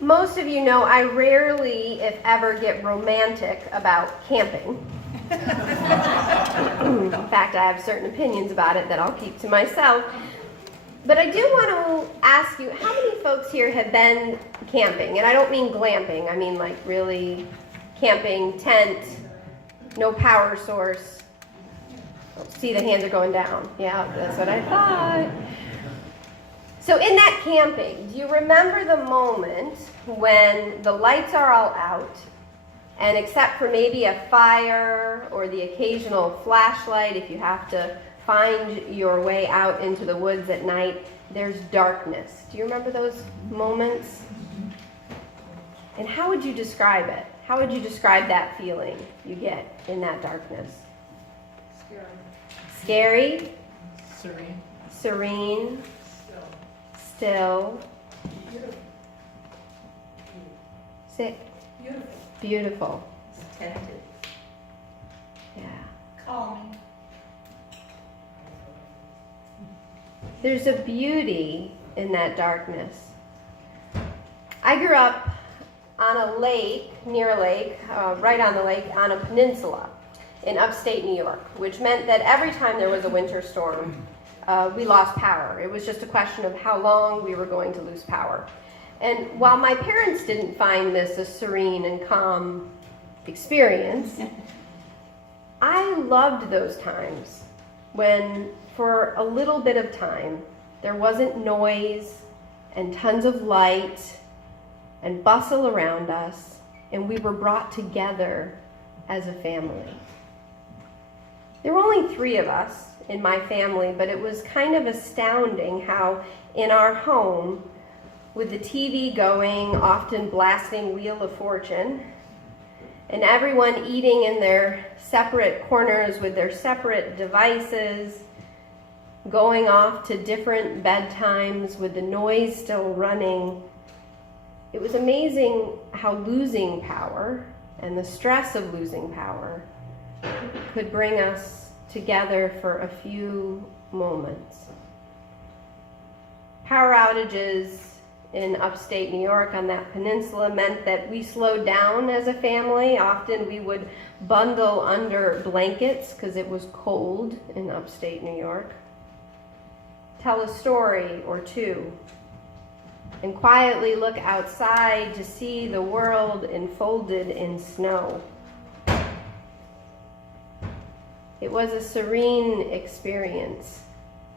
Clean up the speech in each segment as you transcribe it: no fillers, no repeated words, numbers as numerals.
Most of you know I rarely, if ever, get romantic about camping. In fact, I have certain opinions about it that I'll keep to myself. But I do want to ask you, how many folks here have been camping? And I don't mean glamping, I mean like really camping, tent, no power source. See, the hands are going down. Yeah, that's what I thought. So in that camping, do you remember the moment when the lights are all out, and except for maybe a fire or the occasional flashlight, if you have to find your way out into the woods at night, there's darkness. Do you remember those moments? And how would you describe it? How would you describe that feeling you get in that darkness? Scary? Serene. Serene? Still? Sick? Beautiful. Tentative. Yeah. Calming. There's a beauty in that darkness. I grew up on a lake, near a lake, right on the lake, on a peninsula in upstate New York, which meant that every time there was a winter storm, we lost power. It was just a question of how long we were going to lose power. And while my parents didn't find this a serene and calm experience, I loved those times when, for a little bit of time, there wasn't noise and tons of light and bustle around us, and we were brought together as a family. There were only 3 of us in my family, but it was kind of astounding how in our home, with the TV going, often blasting Wheel of Fortune, and everyone eating in their separate corners with their separate devices, going off to different bedtimes with the noise still running, it was amazing how losing power and the stress of losing power could bring us together for a few moments. Power outages in upstate New York on that peninsula meant that we slowed down as a family. Often we would bundle under blankets because it was cold in upstate New York. Tell a story or two, and quietly look outside to see the world enfolded in snow. It was a serene experience,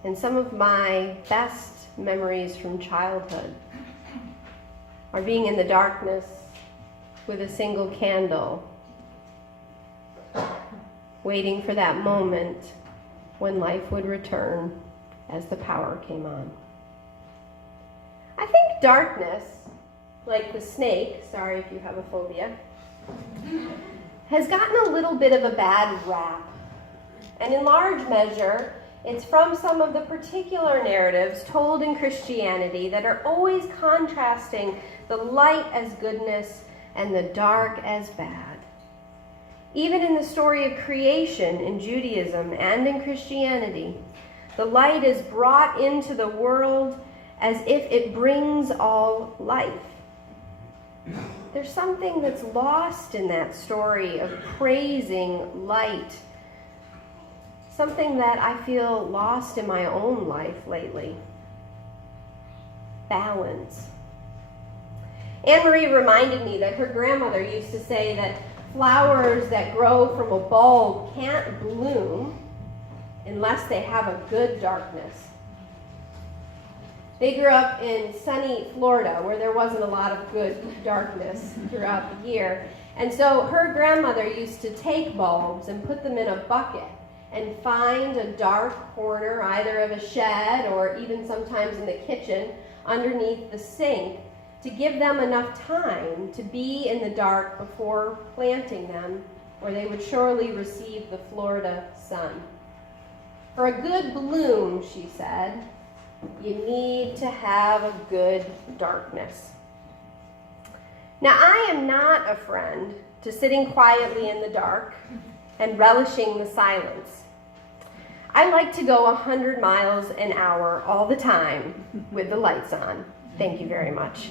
and some of my best memories from childhood are being in the darkness with a single candle, waiting for that moment when life would return as the power came on. I think darkness, like the snake, sorry if you have a phobia, has gotten a little bit of a bad rap. And in large measure, it's from some of the particular narratives told in Christianity that are always contrasting the light as goodness and the dark as bad. Even in the story of creation in Judaism and in Christianity, the light is brought into the world as if it brings all life. There's something that's lost in that story of praising light, something that I feel lost in my own life lately. Balance. Anne-Marie reminded me that her grandmother used to say that flowers that grow from a bulb can't bloom unless they have a good darkness. They grew up in sunny Florida, where there wasn't a lot of good darkness throughout the year. And so her grandmother used to take bulbs and put them in a bucket and find a dark corner, either of a shed or even sometimes in the kitchen, underneath the sink, to give them enough time to be in the dark before planting them, or they would surely receive the Florida sun. For a good bloom, she said, you need to have a good darkness. Now, I am not a friend to sitting quietly in the dark and relishing the silence. I like to go 100 miles an hour all the time with the lights on. Thank you very much.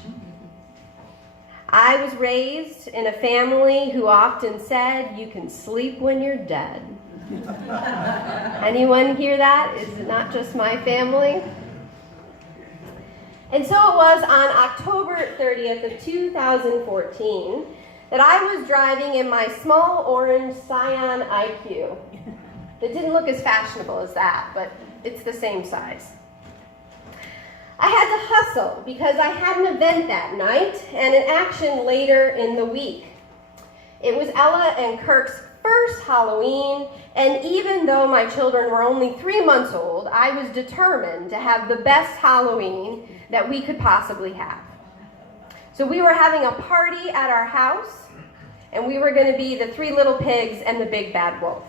I was raised in a family who often said, "You can sleep when you're dead." Anyone hear that? Is it not just my family? And so it was on October 30th of 2014 that I was driving in my small orange Scion IQ. It didn't look as fashionable as that, but it's the same size. I had to hustle because I had an event that night and an action later in the week. It was Ella and Kirk's first Halloween, and even though my children were only 3 months old, I was determined to have the best Halloween that we could possibly have. So we were having a party at our house, and we were going to be the 3 little pigs and the big bad wolf.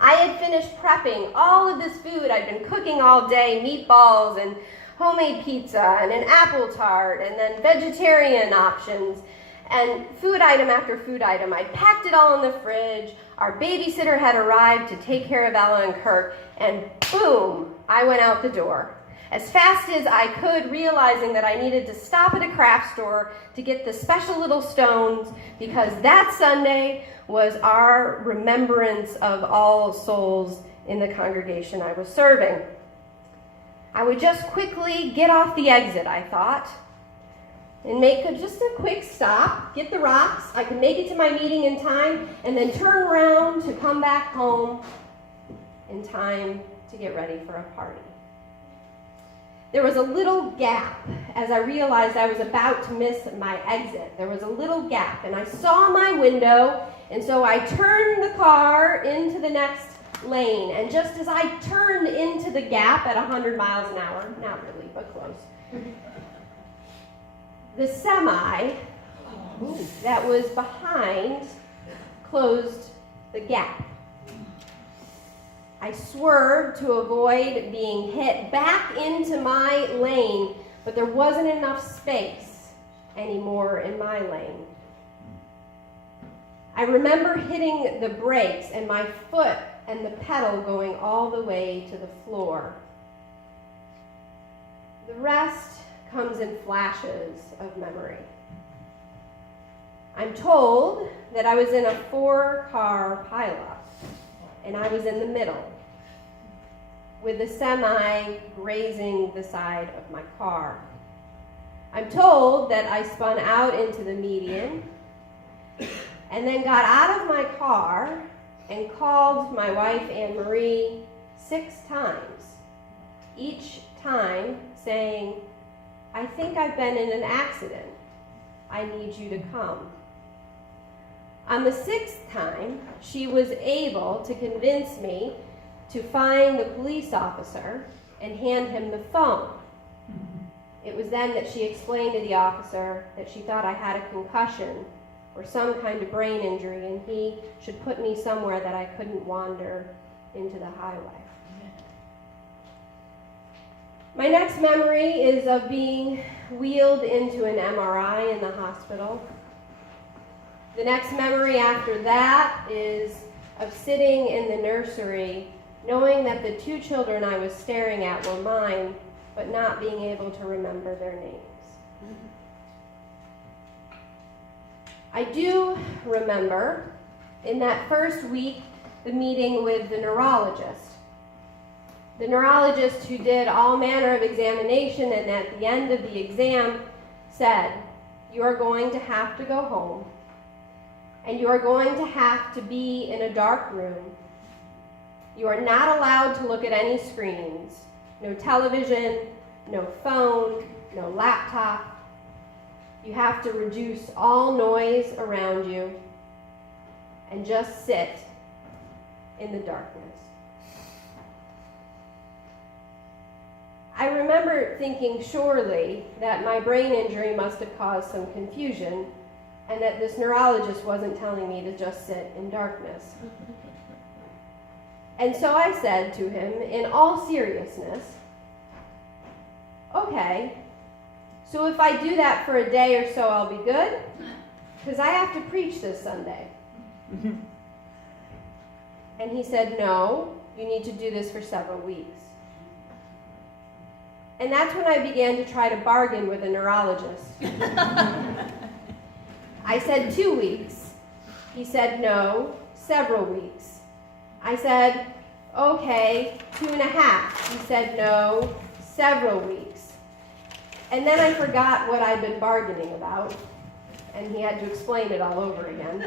I had finished prepping all of this food I'd been cooking all day, meatballs and homemade pizza and an apple tart and then vegetarian options and food item after food item. I packed it all in the fridge. Our babysitter had arrived to take care of Ella and Kirk, and boom, I went out the door. As fast as I could, realizing that I needed to stop at a craft store to get the special little stones because that Sunday was our remembrance of All Souls in the congregation I was serving. I would just quickly get off the exit, I thought, and make just a quick stop, get the rocks. I could make it to my meeting in time, and then turn around to come back home in time to get ready for a party. There was a little gap as I realized I was about to miss my exit. There was a little gap, and I saw my window, and so I turned the car into the next lane. And just as I turned into the gap at 100 miles an hour, not really, but close, the semi that was behind closed the gap. I swerved to avoid being hit back into my lane, but there wasn't enough space anymore in my lane. I remember hitting the brakes and my foot and the pedal going all the way to the floor. The rest comes in flashes of memory. I'm told that I was in a 4-car pileup, and I was in the middle, with the semi grazing the side of my car. I'm told that I spun out into the median, and then got out of my car and called my wife, Anne Marie, 6 times, each time saying, "I think I've been in an accident. I need you to come." On the 6th time, she was able to convince me to find the police officer and hand him the phone. It was then that she explained to the officer that she thought I had a concussion or some kind of brain injury, and he should put me somewhere that I couldn't wander into the highway. My next memory is of being wheeled into an MRI in the hospital. The next memory after that is of sitting in the nursery, knowing that the 2 children I was staring at were mine, but not being able to remember their names. I do remember, in that first week, the meeting with the neurologist. The neurologist who did all manner of examination, and at the end of the exam said, "You are going to have to go home, and you are going to have to be in a dark room. You are not allowed to look at any screens, no television, no phone, no laptop. You have to reduce all noise around you and just sit in the darkness." I remember thinking surely that my brain injury must have caused some confusion and that this neurologist wasn't telling me to just sit in darkness. And so I said to him, in all seriousness, "Okay, so if I do that for a day or so, I'll be good? Because I have to preach this Sunday." And he said, "No, you need to do this for several weeks." And that's when I began to try to bargain with a neurologist. I said 2 weeks. He said no, several weeks. I said, okay, 2.5. He said no, several weeks. And then I forgot what I'd been bargaining about, and he had to explain it all over again.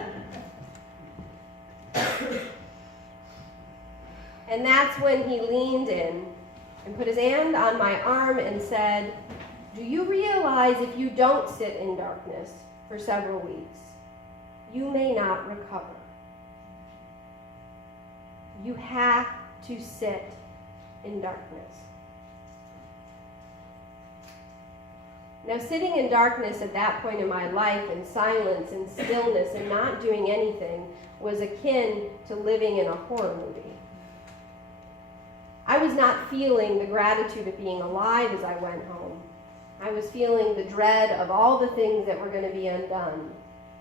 And that's when he leaned in and put his hand on my arm and said, do you realize if you don't sit in darkness for several weeks, you may not recover? You have to sit in darkness. Now, sitting in darkness at that point in my life, in silence and stillness and not doing anything, was akin to living in a horror movie. I was not feeling the gratitude of being alive as I went home. I was feeling the dread of all the things that were going to be undone,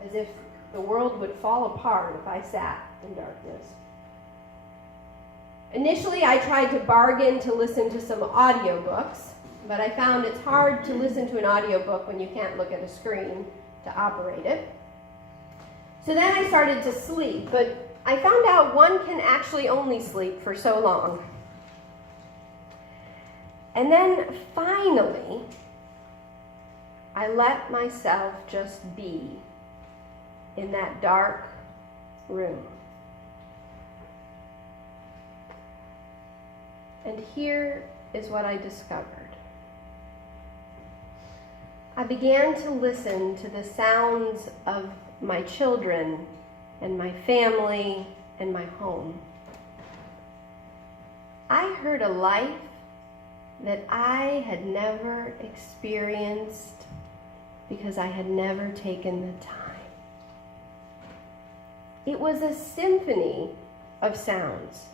as if the world would fall apart if I sat in darkness. Initially, I tried to bargain to listen to some audiobooks, but I found it's hard to listen to an audiobook when you can't look at a screen to operate it. So then I started to sleep, but I found out one can actually only sleep for so long. And then finally, I let myself just be in that dark room. And here is what I discovered. I began to listen to the sounds of my children and my family and my home. I heard a life that I had never experienced because I had never taken the time. It was a symphony of sounds,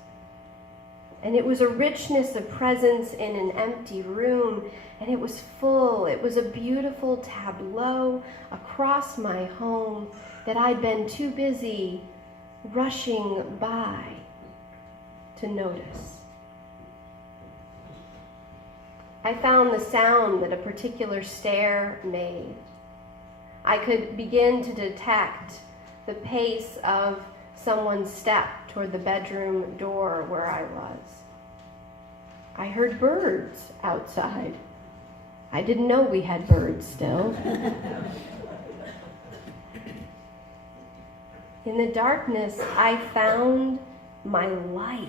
and it was a richness of presence in an empty room, and it was full. It was a beautiful tableau across my home that I'd been too busy rushing by to notice. I found the sound that a particular stair made. I could begin to detect the pace of someone's step toward the bedroom door where I was. I heard birds outside. I didn't know we had birds still. In the darkness, I found my life.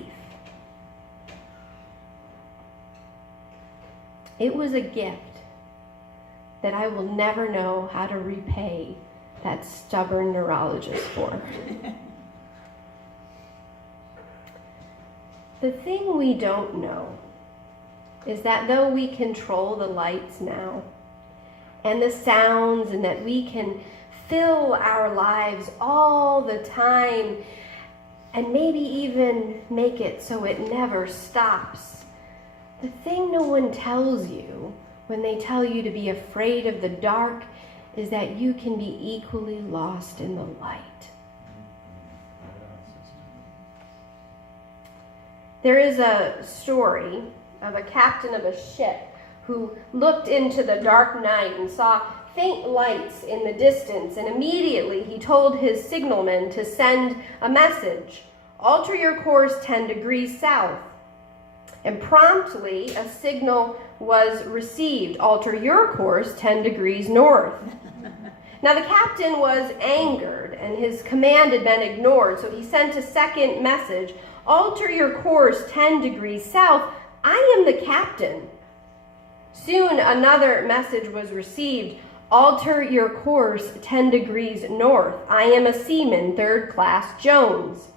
It was a gift that I will never know how to repay that stubborn neurologist for. The thing we don't know is that though we control the lights now and the sounds, and that we can fill our lives all the time and maybe even make it so it never stops, the thing no one tells you when they tell you to be afraid of the dark is that you can be equally lost in the light. There is a story of a captain of a ship who looked into the dark night and saw faint lights in the distance, and immediately he told his signalman to send a message: alter your course 10 degrees south. And promptly a signal was received: alter your course 10 degrees north. Now the captain was angered, and his command had been ignored, so he sent a second message: alter your course 10 degrees south. I am the captain. Soon another message was received: alter your course 10 degrees north. I am a seaman, 3rd class Jones.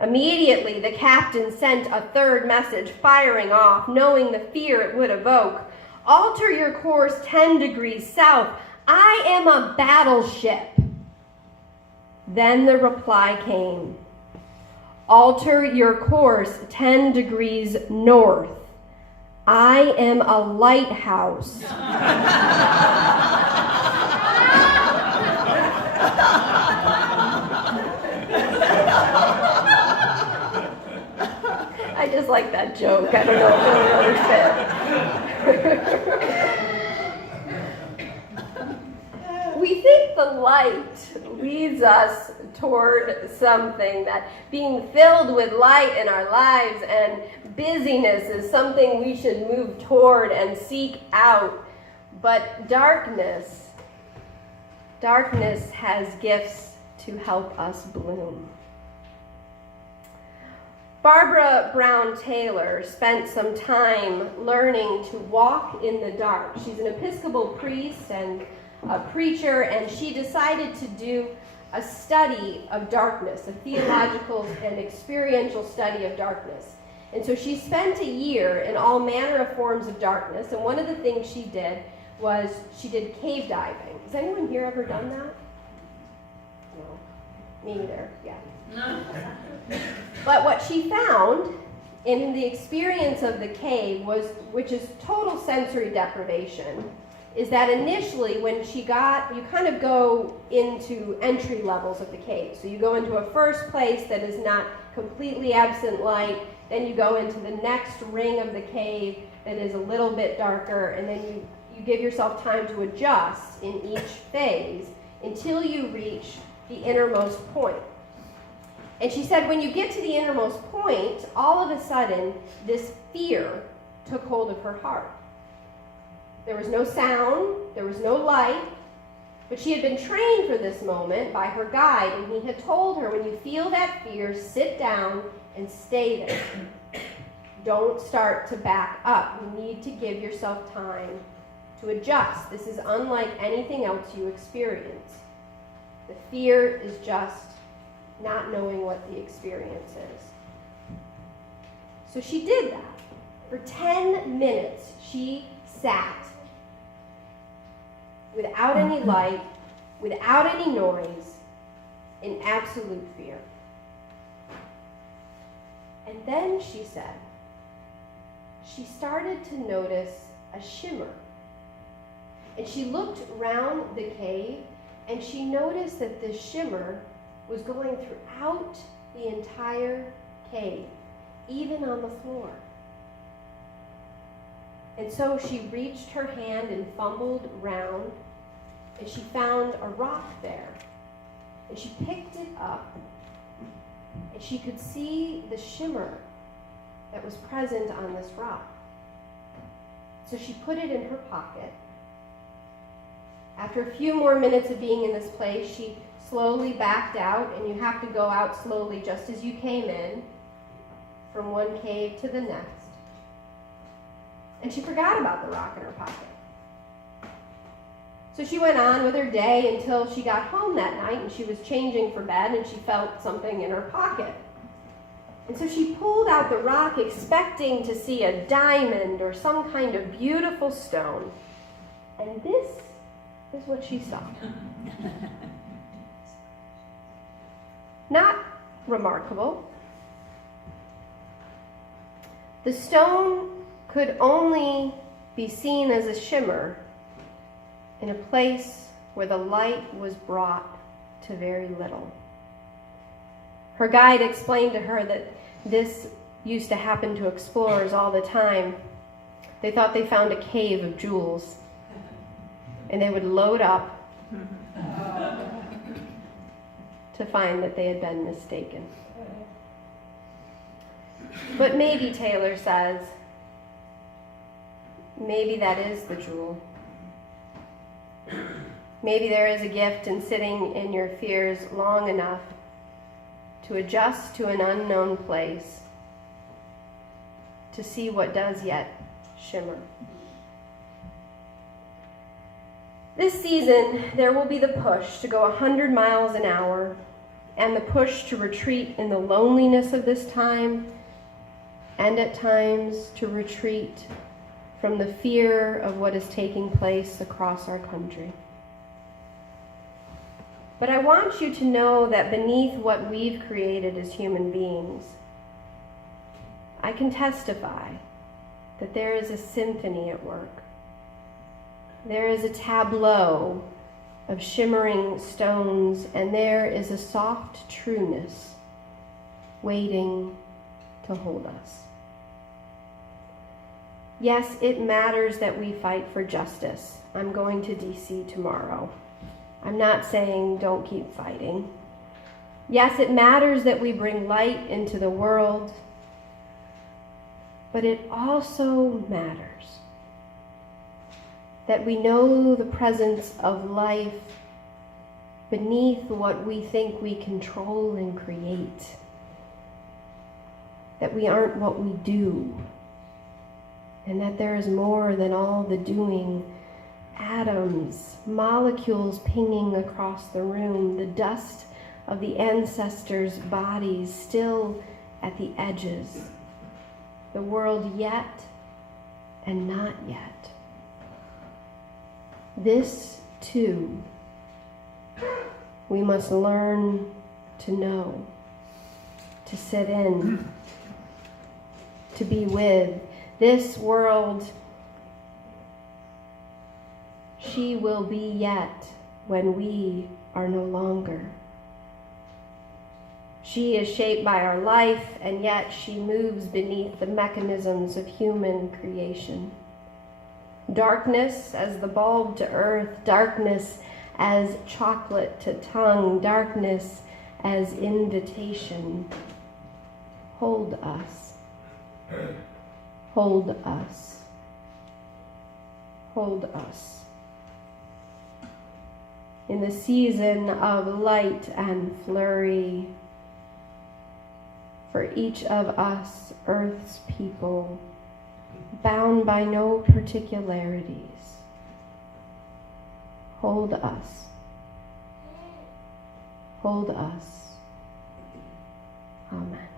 Immediately the captain sent a third message, firing off, knowing the fear it would evoke: alter your course 10 degrees south. I am a battleship. Then the reply came: alter your course 10 degrees north. I am a lighthouse. I just like that joke. I don't know if it really fit. We think the light leads us toward something, that being filled with light in our lives and busyness is something we should move toward and seek out. But darkness has gifts to help us bloom. Barbara Brown Taylor spent some time learning to walk in the dark. She's an Episcopal priest and a preacher, and she decided to do a study of darkness, a theological and experiential study of darkness. And so she spent a year in all manner of forms of darkness, and one of the things she did was she did cave diving. Has anyone here ever done that? No. Me either, yeah. But what she found in the experience of the cave was, which is total sensory deprivation, is that initially when you kind of go into entry levels of the cave. So you go into a first place that is not completely absent light, then you go into the next ring of the cave that is a little bit darker, and then you give yourself time to adjust in each phase until you reach the innermost point. And she said when you get to the innermost point, all of a sudden, this fear took hold of her heart. There was no sound, there was no light, but she had been trained for this moment by her guide, and he had told her, when you feel that fear, sit down and stay there. Don't start to back up. You need to give yourself time to adjust. This is unlike anything else you experience. The fear is just not knowing what the experience is. So she did that. For 10 minutes, she sat without any light, without any noise, in absolute fear. And then she said, she started to notice a shimmer. And she looked round the cave, and she noticed that the shimmer was going throughout the entire cave, even on the floor. And so she reached her hand and fumbled round, and she found a rock there. And she picked it up, and she could see the shimmer that was present on this rock. So she put it in her pocket. After a few more minutes of being in this place, she slowly backed out, and you have to go out slowly just as you came in, from one cave to the next. And she forgot about the rock in her pocket. So she went on with her day until she got home that night, and she was changing for bed, and she felt something in her pocket. And so she pulled out the rock, expecting to see a diamond or some kind of beautiful stone. And this is what she saw. Not remarkable. The stone could only be seen as a shimmer in a place where the light was brought to very little. Her guide explained to her that this used to happen to explorers all the time. They thought they found a cave of jewels, and they would load up to find that they had been mistaken. But maybe, Taylor says, maybe that is the jewel. Maybe there is a gift in sitting in your fears long enough to adjust to an unknown place, to see what does yet shimmer. This season, there will be the push to go 100 miles an hour, and the push to retreat in the loneliness of this time, and at times to retreat from the fear of what is taking place across our country. But I want you to know that beneath what we've created as human beings, I can testify that there is a symphony at work. There is a tableau of shimmering stones, and there is a soft trueness waiting to hold us. Yes, it matters that we fight for justice. I'm going to DC tomorrow. I'm not saying don't keep fighting. Yes, it matters that we bring light into the world. But it also matters that we know the presence of life beneath what we think we control and create. That we aren't what we do. And that there is more than all the doing. Atoms, molecules pinging across the room, the dust of the ancestors' bodies still at the edges. The world yet and not yet. This, too, we must learn to know, to sit in, to be with. This world, she will be yet when we are no longer. She is shaped by our life, and yet she moves beneath the mechanisms of human creation. Darkness as the bulb to earth, darkness as chocolate to tongue, darkness as invitation. Hold us. Hold us. Hold us. In the season of light and flurry, for each of us, Earth's people, bound by no particularities, hold us. Hold us. Amen.